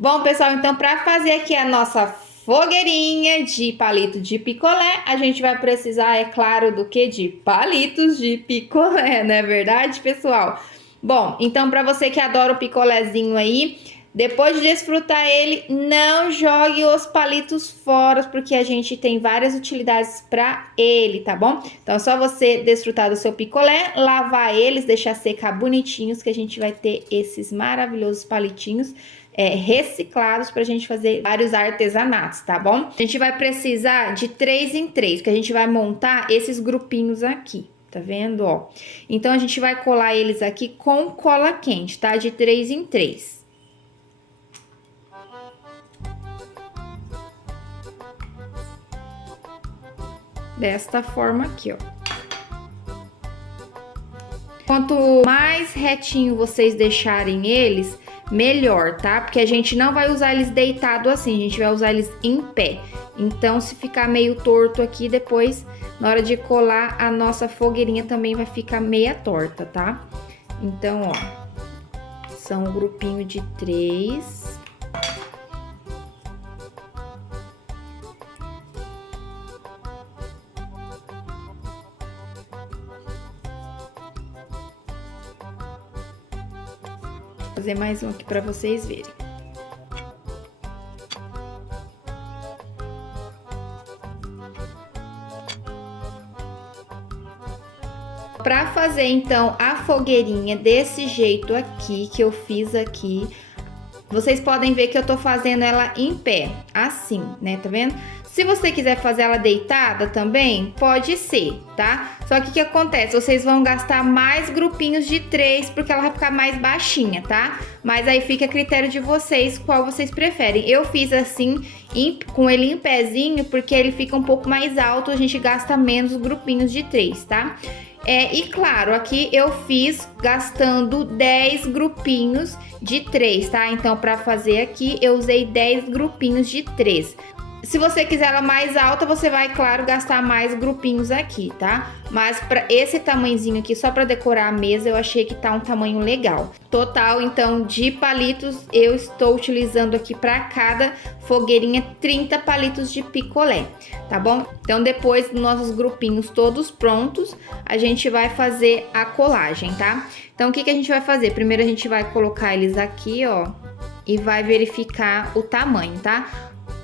Bom, pessoal, então para fazer aqui a nossa fogueirinha de palito de picolé, a gente vai precisar, é claro, do que? De palitos de picolé, não é verdade, pessoal? Bom, então para você que adora o picolézinho aí, depois de desfrutar ele, não jogue os palitos fora, porque a gente tem várias utilidades para ele, tá bom? Então é só você desfrutar do seu picolé, lavar eles, deixar secar bonitinhos, que a gente vai ter esses maravilhosos palitinhos reciclados para a gente fazer vários artesanatos, tá bom? A gente vai precisar de 3 em 3, que a gente vai montar esses grupinhos aqui. Tá vendo, ó? Então, a gente vai colar eles aqui com cola quente, tá? De 3 em 3. Desta forma aqui, ó. Quanto mais retinho vocês deixarem eles, melhor, tá? Porque a gente não vai usar eles deitado assim, a gente vai usar eles em pé. Então, se ficar meio torto aqui, depois, na hora de colar, a nossa fogueirinha também vai ficar meia torta, tá? Então, ó, são um grupinho de 3. Vou fazer mais um aqui pra vocês verem. Para fazer então a fogueirinha desse jeito aqui que eu fiz aqui, vocês podem ver que eu tô fazendo ela em pé, assim, né? Tá vendo? Se você quiser fazer ela deitada também, pode ser, tá? Só que o que acontece? Vocês vão gastar mais grupinhos de 3, porque ela vai ficar mais baixinha, tá? Mas aí fica a critério de vocês, qual vocês preferem. Eu fiz assim, com ele em pezinho, porque ele fica um pouco mais alto, a gente gasta menos grupinhos de 3, tá? E claro, aqui eu fiz gastando 10 grupinhos de 3, tá? Então, para fazer aqui, eu usei 10 grupinhos de 3. Se você quiser ela mais alta, você vai, claro, gastar mais grupinhos aqui, tá? Mas para esse tamanhozinho aqui, só para decorar a mesa, eu achei que tá um tamanho legal. Total, então, de palitos, eu estou utilizando aqui para cada fogueirinha 30 palitos de picolé, tá bom? Então, depois dos nossos grupinhos todos prontos, a gente vai fazer a colagem, tá? Então, o que a gente vai fazer? Primeiro, a gente vai colocar eles aqui, ó, e vai verificar o tamanho, tá?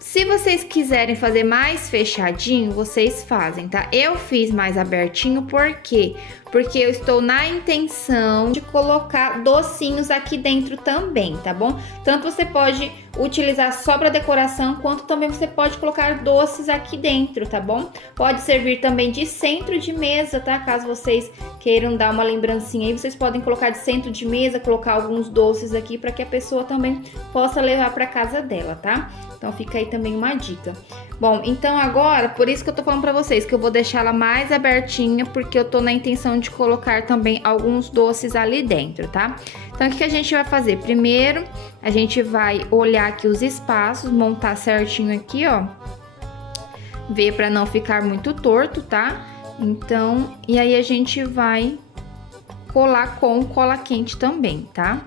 Se vocês quiserem fazer mais fechadinho, vocês fazem, tá? Eu fiz mais abertinho, por quê? Porque eu estou na intenção de colocar docinhos aqui dentro também, tá bom? Tanto você pode utilizar só para decoração, quanto também você pode colocar doces aqui dentro, tá bom? Pode servir também de centro de mesa, tá? Caso vocês queiram dar uma lembrancinha aí, vocês podem colocar de centro de mesa, colocar alguns doces aqui para que a pessoa também possa levar para casa dela, tá? Então fica aí também uma dica. Bom, então agora, por isso que eu tô falando pra vocês, que eu vou deixar ela mais abertinha, porque eu tô na intenção de colocar também alguns doces ali dentro, tá? Então, o que a gente vai fazer? Primeiro, a gente vai olhar aqui os espaços, montar certinho aqui, ó. Ver pra não ficar muito torto, tá? Então, e aí a gente vai colar com cola quente também, tá?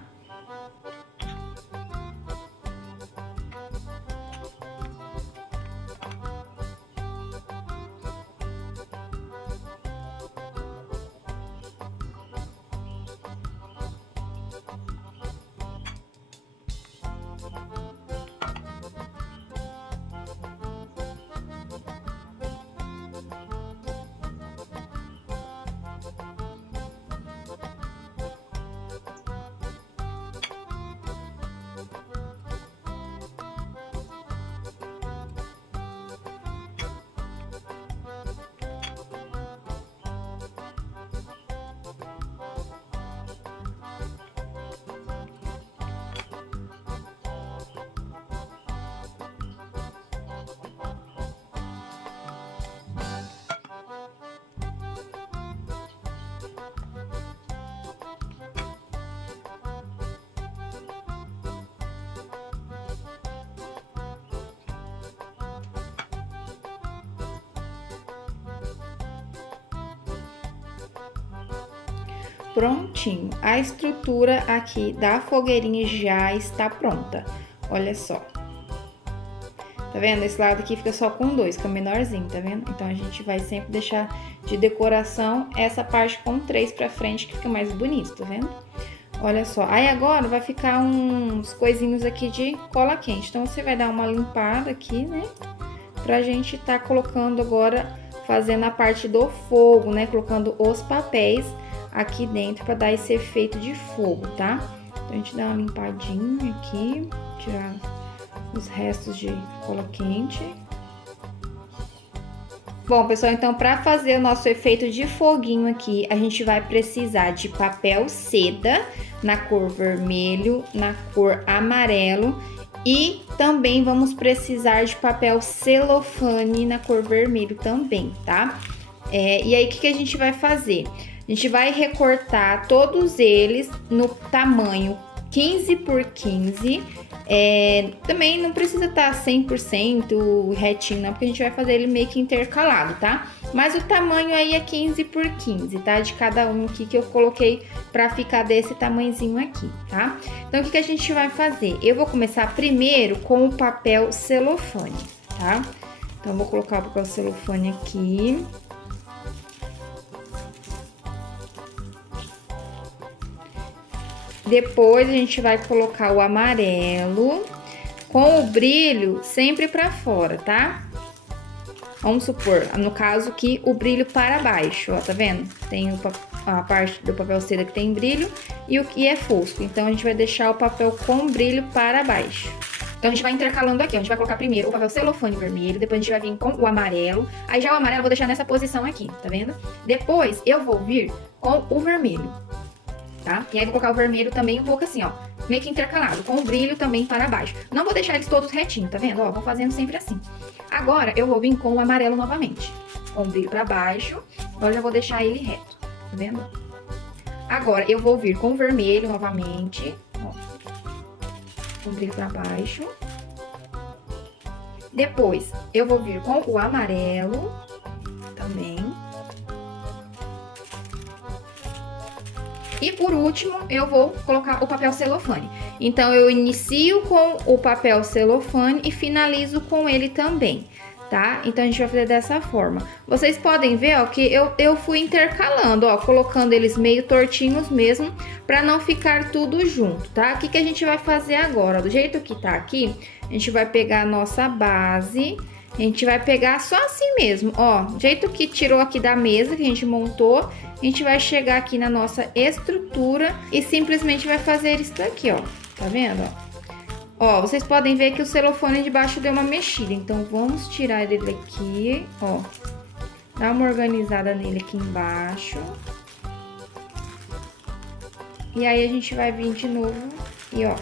Prontinho, a estrutura aqui da fogueirinha já está pronta. Olha só. Tá vendo? Esse lado aqui fica só com 2, que é o menorzinho, tá vendo? Então, a gente vai sempre deixar de decoração essa parte com 3 pra frente, que fica mais bonito, tá vendo? Olha só. Aí, agora vai ficar uns coisinhos aqui de cola quente. Então, você vai dar uma limpada aqui, né? Pra gente tá colocando agora, fazendo a parte do fogo, né? Colocando os papéis aqui dentro pra dar esse efeito de fogo, tá? Então, a gente dá uma limpadinha aqui, tirar os restos de cola quente. Bom, pessoal, então para fazer o nosso efeito de foguinho aqui, a gente vai precisar de papel seda na cor vermelho, na cor amarelo e também vamos precisar de papel celofane na cor vermelho também, tá? E aí, o que a gente vai fazer? A gente vai recortar todos eles no tamanho 15 por 15. Também não precisa estar 100% retinho, não, porque a gente vai fazer ele meio que intercalado, tá? Mas o tamanho aí é 15 por 15, tá? De cada um aqui que eu coloquei pra ficar desse tamanhozinho aqui, tá? Então, o que a gente vai fazer? Eu vou começar primeiro com o papel celofane, tá? Então, eu vou colocar o papel celofane aqui. Depois, a gente vai colocar o amarelo com o brilho sempre pra fora, tá? Vamos supor, no caso que o brilho para baixo, ó, tá vendo? Tem a parte do papel seda que tem brilho e o que é fosco. Então, a gente vai deixar o papel com brilho para baixo. Então, a gente vai intercalando aqui, ó. A gente vai colocar primeiro o papel celofane vermelho, depois a gente vai vir com o amarelo. Aí, já o amarelo eu vou deixar nessa posição aqui, tá vendo? Depois, eu vou vir com o vermelho. Tá? E aí, vou colocar o vermelho também um pouco assim, ó, meio que intercalado, com o brilho também para baixo. Não vou deixar eles todos retinhos, tá vendo? Ó, vou fazendo sempre assim. Agora, eu vou vir com o amarelo novamente, com o brilho para baixo. Agora, já vou deixar ele reto, tá vendo? Agora, eu vou vir com o vermelho novamente, ó, com o brilho para baixo. Depois, eu vou vir com o amarelo também. E por último, eu vou colocar o papel celofane. Então, eu inicio com o papel celofane e finalizo com ele também, tá? Então, a gente vai fazer dessa forma. Vocês podem ver, ó, que eu fui intercalando, ó, colocando eles meio tortinhos mesmo, pra não ficar tudo junto, tá? O que a gente vai fazer agora? Do jeito que tá aqui, a gente vai pegar a nossa base. A gente vai pegar só assim mesmo, ó, do jeito que tirou aqui da mesa que a gente montou, a gente vai chegar aqui na nossa estrutura e simplesmente vai fazer isso daqui, ó, tá vendo, ó? Ó, vocês podem ver que o celofane de baixo deu uma mexida, então vamos tirar ele aqui, ó, dar uma organizada nele aqui embaixo. E aí, a gente vai vir de novo e, ó,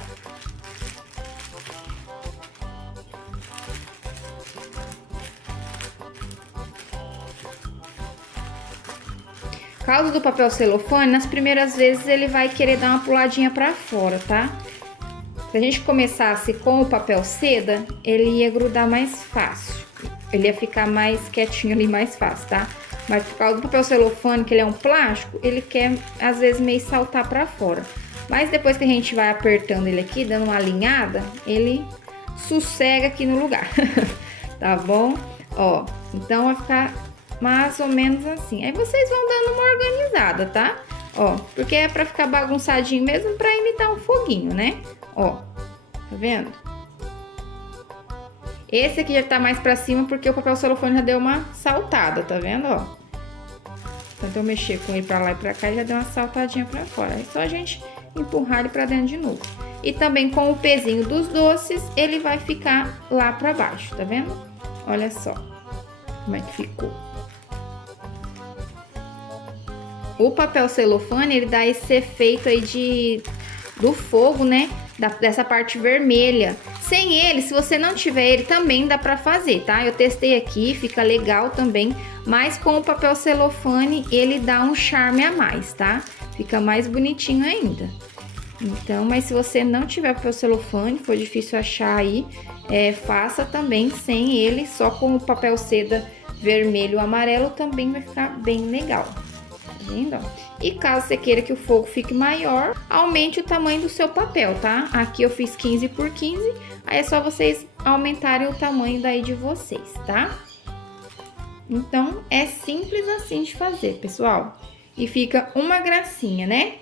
causa do papel celofane, nas primeiras vezes ele vai querer dar uma puladinha pra fora, tá? Se a gente começasse com o papel seda, ele ia grudar mais fácil. Ele ia ficar mais quietinho ali, mais fácil, tá? Mas por causa do papel celofane, que ele é um plástico, ele quer, às vezes, meio saltar pra fora. Mas depois que a gente vai apertando ele aqui, dando uma alinhada, ele sossega aqui no lugar. Tá bom? Ó, então vai ficar mais ou menos assim. Aí vocês vão dando uma organizada, tá? Ó, porque é pra ficar bagunçadinho mesmo, pra imitar um foguinho, né? Ó, tá vendo? Esse aqui já tá mais pra cima porque o papel celofane já deu uma saltada, tá vendo, ó? Então, eu mexer com ele pra lá e pra cá, ele já deu uma saltadinha pra fora. Aí, só a gente empurrar ele pra dentro de novo. E também com o pezinho dos doces, ele vai ficar lá pra baixo, tá vendo? Olha só como é que ficou. O papel celofane, ele dá esse efeito aí do fogo, né? Dessa parte vermelha. Sem ele, se você não tiver ele, também dá pra fazer, tá? Eu testei aqui, fica legal também. Mas com o papel celofane, ele dá um charme a mais, tá? Fica mais bonitinho ainda. Então, mas se você não tiver papel celofane, for difícil achar aí, faça também sem ele, só com o papel seda vermelho ou amarelo, também vai ficar bem legal. Tá vendo? E caso você queira que o fogo fique maior, aumente o tamanho do seu papel, tá? Aqui eu fiz 15 por 15, aí é só vocês aumentarem o tamanho daí de vocês, tá? Então, é simples assim de fazer, pessoal. E fica uma gracinha, né?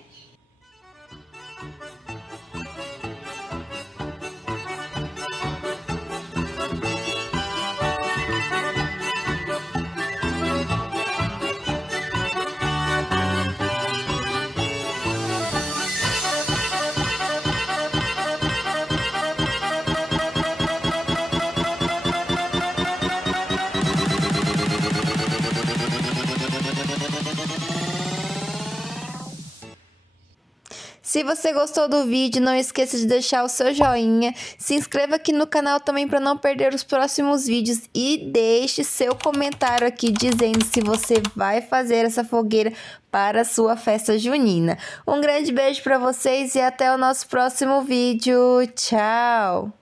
Se você gostou do vídeo, não esqueça de deixar o seu joinha, se inscreva aqui no canal também para não perder os próximos vídeos e deixe seu comentário aqui dizendo se você vai fazer essa fogueira para a sua festa junina. Um grande beijo para vocês e até o nosso próximo vídeo. Tchau!